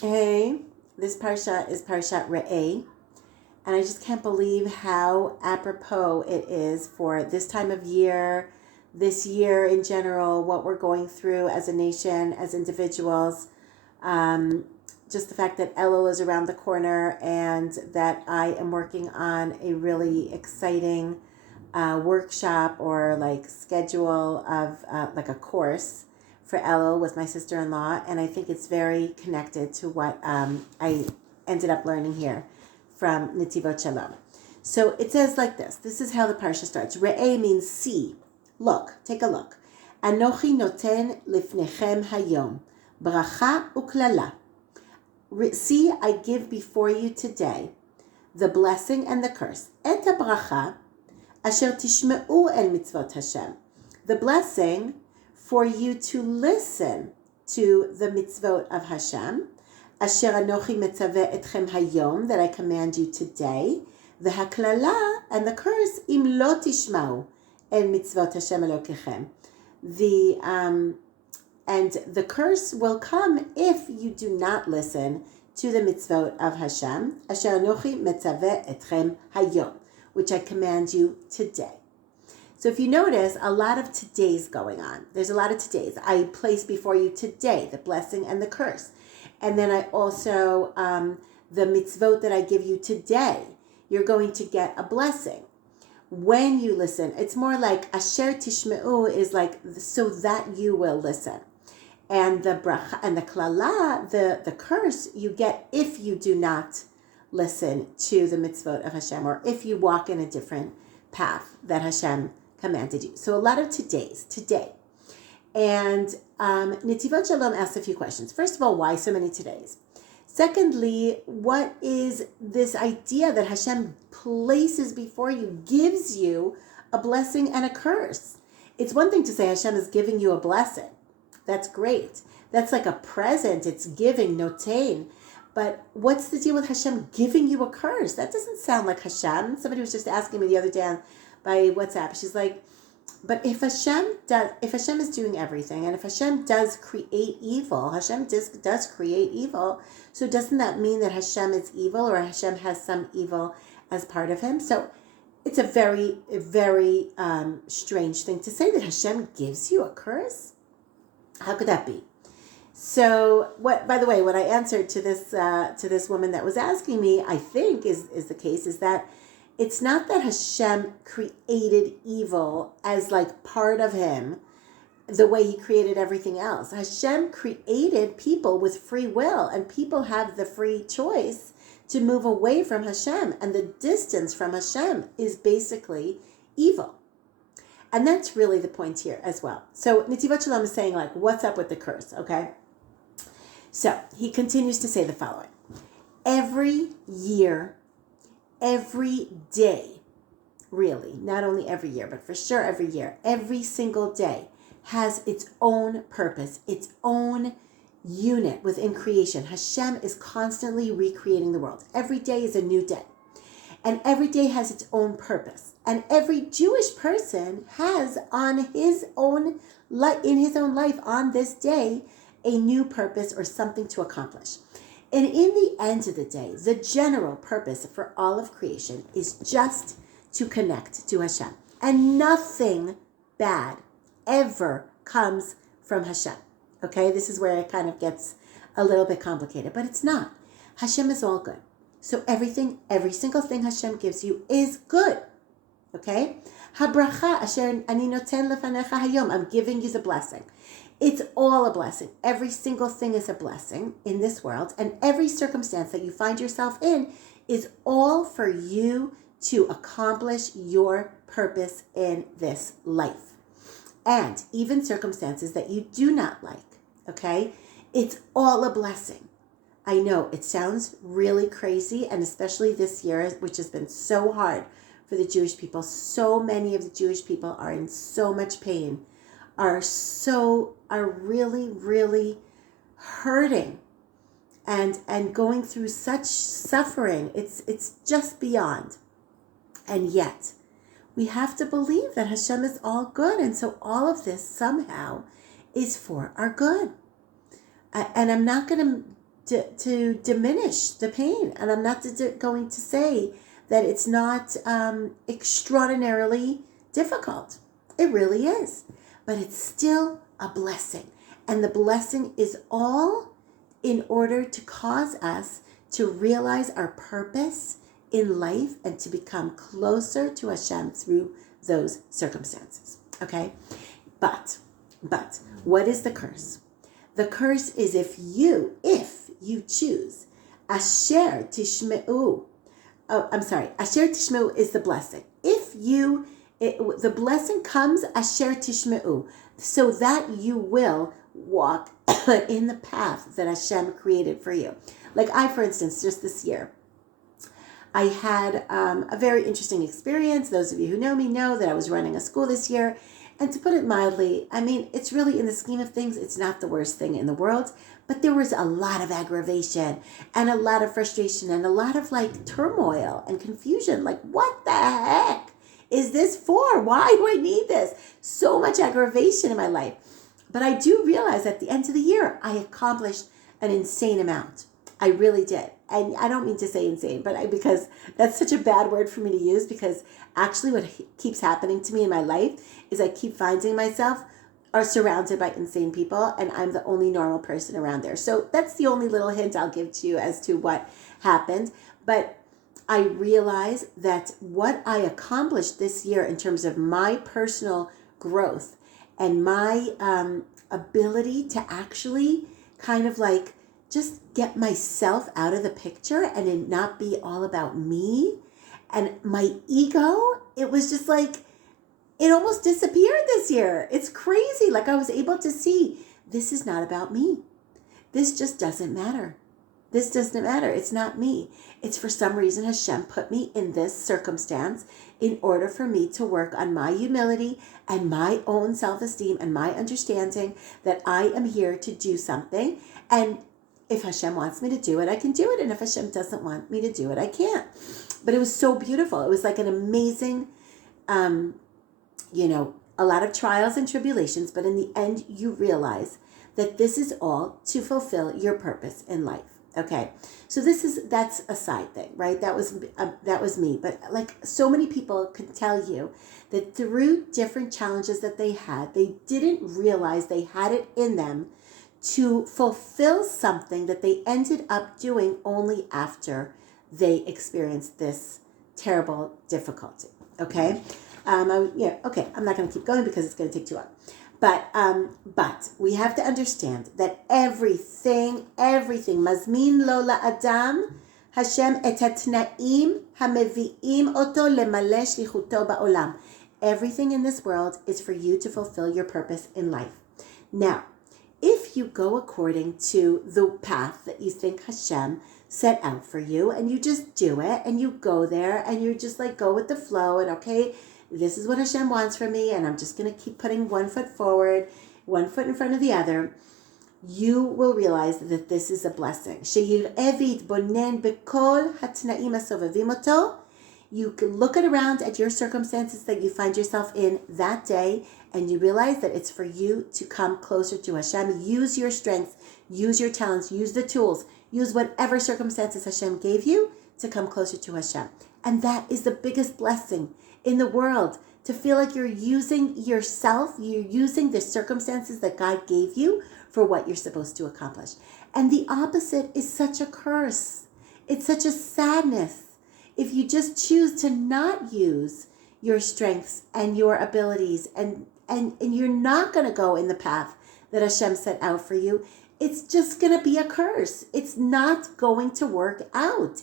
Hey, this parsha is Parshat Re'eh, and I just can't believe how apropos it is for this time of year, this year in general, what we're going through as a nation, as individuals. Um, just the fact that Elul is around the corner and that I am working on a really exciting workshop or like schedule of like a course for Elul with my sister-in-law, and I think it's very connected to what I ended up learning here from Netivot Shalom. So it says like this. This is how the parsha starts. Re'eh means see, look, take a look. Anochi noten lifnechem hayom, bracha uklala. See, I give before you today the blessing and the curse. Et bracha asher tishme'u el mitzvot Hashem. The blessing for you to listen to the mitzvot of Hashem. Asher anochi metzaveh etchem hayom, that I command you today. The haklala, and the curse, im lo tishma'u el mitzvot Hashem Elokechem. And the curse will come if you do not listen to the mitzvot of Hashem. Asher anochi metzaveh etchem hayom, which I command you today. So if you notice, a lot of today's going on. There's a lot of today's. I place before you today the blessing and the curse. And then I also, the mitzvot that I give you today, you're going to get a blessing. When you listen, it's more like asher tishme'u is like so that you will listen. And the bracha and the klala, the curse, you get if you do not listen to the mitzvot of Hashem, or if you walk in a different path that Hashem commanded you. So a lot of today's, today. And Netivot Shalom asks a few questions. First of all, why so many todays? Secondly, what is this idea that Hashem places before you, gives you a blessing and a curse? It's one thing to say Hashem is giving you a blessing. That's great. That's like a present. It's giving, notain. But what's the deal with Hashem giving you a curse? That doesn't sound like Hashem. Somebody was just asking me the other day by WhatsApp. She's like, but if Hashem is doing everything, and if Hashem does create evil, Hashem does create evil, so doesn't that mean that Hashem is evil, or Hashem has some evil as part of him? So it's a very, very strange thing to say, that Hashem gives you a curse. How could that be? So what? By the way, what I answered to this woman that was asking me, I think is the case, is that it's not that Hashem created evil as like part of him, the way he created everything else. Hashem created people with free will, and people have the free choice to move away from Hashem, and the distance from Hashem is basically evil. And that's really the point here as well. So Netivot Shalom is saying, like, what's up with the curse, okay? So he continues to say the following. Every year, every day, really, not only every year, but for sure every year, every single day has its own purpose, its own unit within creation. Hashem is constantly recreating the world. Every day is a new day. And every day has its own purpose. And every Jewish person has in his own life on this day a new purpose or something to accomplish. And in the end of the day, the general purpose for all of creation is just to connect to Hashem. And nothing bad ever comes from Hashem. Okay, this is where it kind of gets a little bit complicated, but it's not. Hashem is all good. So every single thing Hashem gives you is good. Okay? Habracha asher ani noten lefanecha hayom. I'm giving you the blessing. It's all a blessing. Every single thing is a blessing in this world, and every circumstance that you find yourself in is all for you to accomplish your purpose in this life. And even circumstances that you do not like, okay? It's all a blessing. I know it sounds really crazy, and especially this year, which has been so hard for the Jewish people. So many of the Jewish people are in so much pain, are really, really hurting and going through such suffering. It's just beyond. And yet, we have to believe that Hashem is all good, and so all of this somehow is for our good. And I'm not going to to diminish the pain. And I'm not going to say that it's not extraordinarily difficult. It really is. But it's still a blessing. And the blessing is all in order to cause us to realize our purpose in life and to become closer to Hashem through those circumstances. Okay? But what is the curse? The curse is if you choose Asher Tishmeu. Asher Tishmeu is the blessing. The blessing comes Asher Tishmeu, so that you will walk in the path that Hashem created for you. Like for instance, just this year, I had a very interesting experience. Those of you who know me know that I was running a school this year. And to put it mildly, I mean, it's really, in the scheme of things, it's not the worst thing in the world. But there was a lot of aggravation and a lot of frustration and a lot of turmoil and confusion. What the heck is this for? Why do I need this? So much aggravation in my life. But I do realize at the end of the year, I accomplished an insane amount. I really did. And I don't mean to say insane, but because that's such a bad word for me to use, because actually what keeps happening to me in my life is I keep finding myself are surrounded by insane people, and I'm the only normal person around there. So that's the only little hint I'll give to you as to what happened. But I realize that what I accomplished this year in terms of my personal growth and my ability to actually kind of just get myself out of the picture and it not be all about me and my ego, it was just it almost disappeared this year. It's crazy. I was able to see, this is not about me. This just doesn't matter. This doesn't matter. It's not me. It's for some reason Hashem put me in this circumstance in order for me to work on my humility and my own self-esteem and my understanding that I am here to do something. And if Hashem wants me to do it, I can do it. And if Hashem doesn't want me to do it, I can't. But it was so beautiful. It was an amazing, a lot of trials and tribulations. But in the end, you realize that this is all to fulfill your purpose in life. Okay, so that's a side thing, right? That was me. But so many people could tell you that through different challenges that they had, they didn't realize they had it in them to fulfill something that they ended up doing only after they experienced this terrible difficulty. Okay, I'm not going to keep going because it's going to take too long. But we have to understand that everything, mazmin lo la'adam, Hashem et hatna'im hamevi'im oto lemale shlichuto ba'olam. Everything in this world is for you to fulfill your purpose in life. Now, if you go according to the path that you think Hashem set out for you, and you just do it, and you go there, and you just go with the flow, and okay, this is what Hashem wants from me, and I'm just going to keep putting one foot forward, one foot in front of the other, you will realize that this is a blessing. You can look around at your circumstances that you find yourself in that day, and you realize that it's for you to come closer to Hashem. Use your strengths, use your talents, use the tools, use whatever circumstances Hashem gave you to come closer to Hashem. And that is the biggest blessing in the world, to feel like you're using yourself, you're using the circumstances that God gave you for what you're supposed to accomplish. And the opposite is such a curse. It's such a sadness. If you just choose to not use your strengths and your abilities and you're not going to go in the path that Hashem set out for you, it's just going to be a curse. It's not going to work out.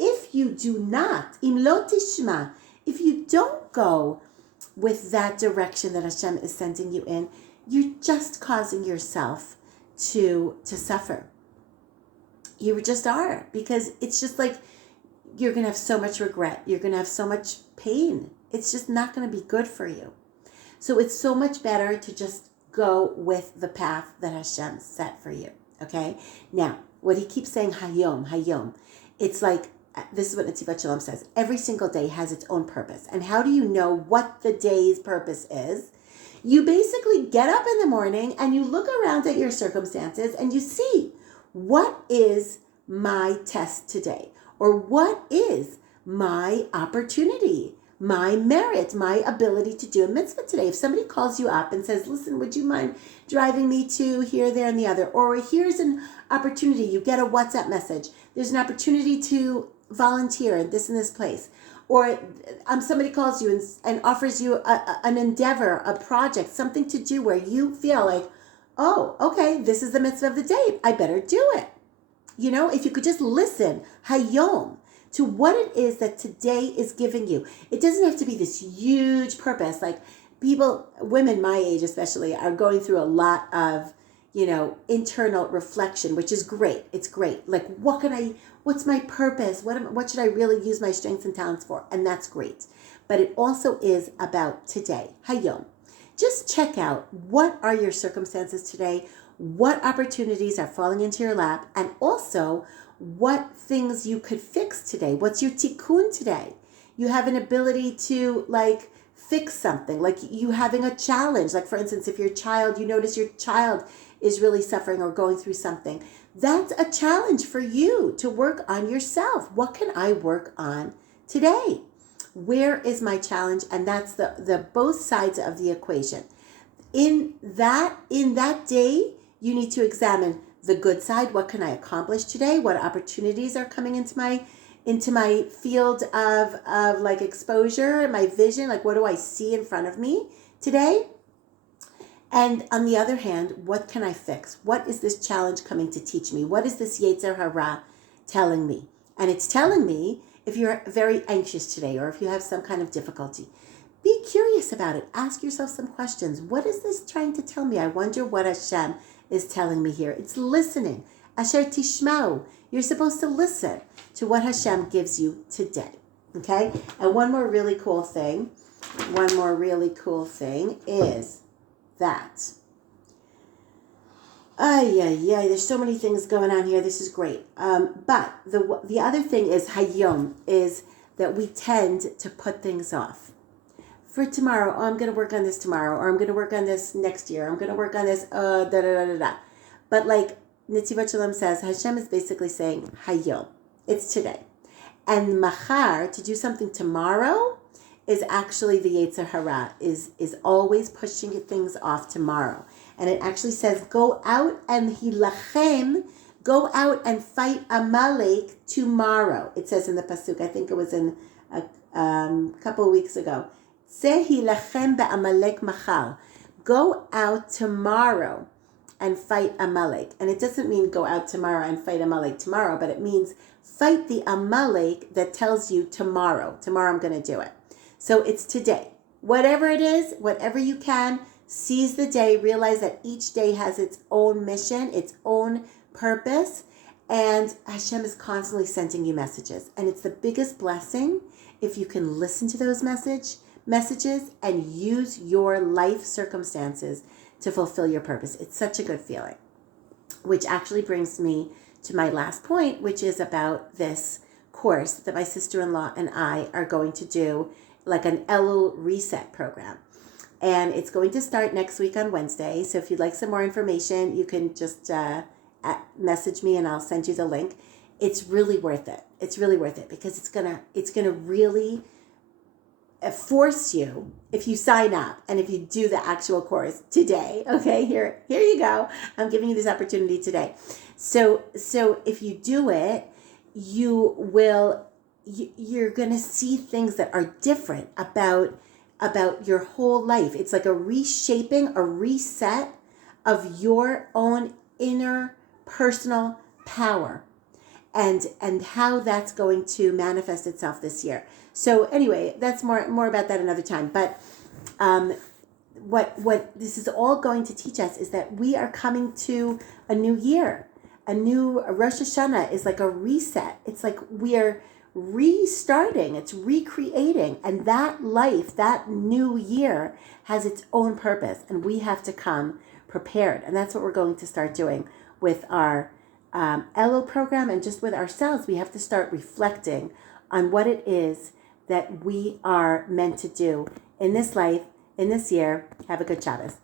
If you do not, if you don't go with that direction that Hashem is sending you in, you're just causing yourself to suffer. You just are, because it's just you're going to have so much regret. You're going to have so much pain. It's just not going to be good for you. So it's so much better to just go with the path that Hashem set for you. Okay? Now, what he keeps saying, hayom, it's this is what Netivat Shalom says. Every single day has its own purpose. And how do you know what the day's purpose is? You basically get up in the morning and you look around at your circumstances and you see, what is my test today? Or what is my opportunity, my merit, my ability to do a mitzvah today? If somebody calls you up and says, listen, would you mind driving me to here, there, and the other? Or here's an opportunity. You get a WhatsApp message. There's an opportunity to volunteer in this and this place. Or somebody calls you and offers you an endeavor, a project, something to do where you feel like, oh, okay, this is the mitzvah of the day. I better do it. You know, if you could just listen, hayom, to what it is that today is giving you. It doesn't have to be this huge purpose. Like women my age especially, are going through a lot of, internal reflection, which is great. It's great. Like, what's my purpose? What should I really use my strengths and talents for? And that's great. But it also is about today, hayom. Just check out, what are your circumstances today? What opportunities are falling into your lap? And also, what things you could fix today? What's your tikkun today? You have an ability to fix something, like you having a challenge. Like, for instance, if you notice your child is really suffering or going through something, that's a challenge for you to work on yourself. What can I work on today? Where is my challenge? And that's the both sides of the equation. In that day, you need to examine the good side. What can I accomplish today? What opportunities are coming into my field of exposure, my vision? Like, what do I see in front of me today? And on the other hand, what can I fix? What is this challenge coming to teach me? What is this Yetzer Hara telling me? And it's telling me, if you're very anxious today, or if you have some kind of difficulty, be curious about it. Ask yourself some questions. What is this trying to tell me? I wonder what Hashem is telling me here. It's listening. Asher tishmau. You're supposed to listen to what Hashem gives you today. Okay? And one more really cool thing is that. There's so many things going on here. This is great. But the other thing is hayom, is that we tend to put things off. For tomorrow, I'm going to work on this tomorrow, or I'm going to work on this next year. I'm going to work on this, But like Netzivat Shalom says, Hashem is basically saying, hayom, it's today. And machar, to do something tomorrow, is actually the Yetzer Hara, is always pushing things off tomorrow. And it actually says, go out and hilachem, go out and fight Amalek tomorrow. It says in the Pasuk, I think it was in a couple of weeks ago. Hilachem be'Amalek machar. Go out tomorrow and fight Amalek. And it doesn't mean go out tomorrow and fight Amalek tomorrow, but it means fight the Amalek that tells you tomorrow. Tomorrow I'm going to do it. So it's today. Whatever it is, whatever you can, seize the day. Realize that each day has its own mission, its own purpose. And Hashem is constantly sending you messages. And it's the biggest blessing if you can listen to those messages and use your life circumstances to fulfill your purpose. It's such a good feeling. Which actually brings me to my last point, which is about this course that my sister-in-law and I are going to do, like an Elul Reset program. And it's going to start next week on Wednesday. So if you'd like some more information, you can just message me and I'll send you the link. It's really worth it. It's really worth it because it's gonna really force you, if you sign up and if you do the actual course today. Okay, here you go. I'm giving you this opportunity today. So if you do it, you're gonna see things that are different about your whole life. It's like a reshaping, a reset of your own inner personal power and how that's going to manifest itself this year. So anyway, that's more about that another time. But what this is all going to teach us is that we are coming to a new year. A new Rosh Hashanah is like a reset. It's like we are restarting, it's recreating, and that life, that new year has its own purpose, and we have to come prepared. And that's what we're going to start doing with our Elul program, and just with ourselves. We have to start reflecting on what it is that we are meant to do in this life, in this year. Have a good Shabbos.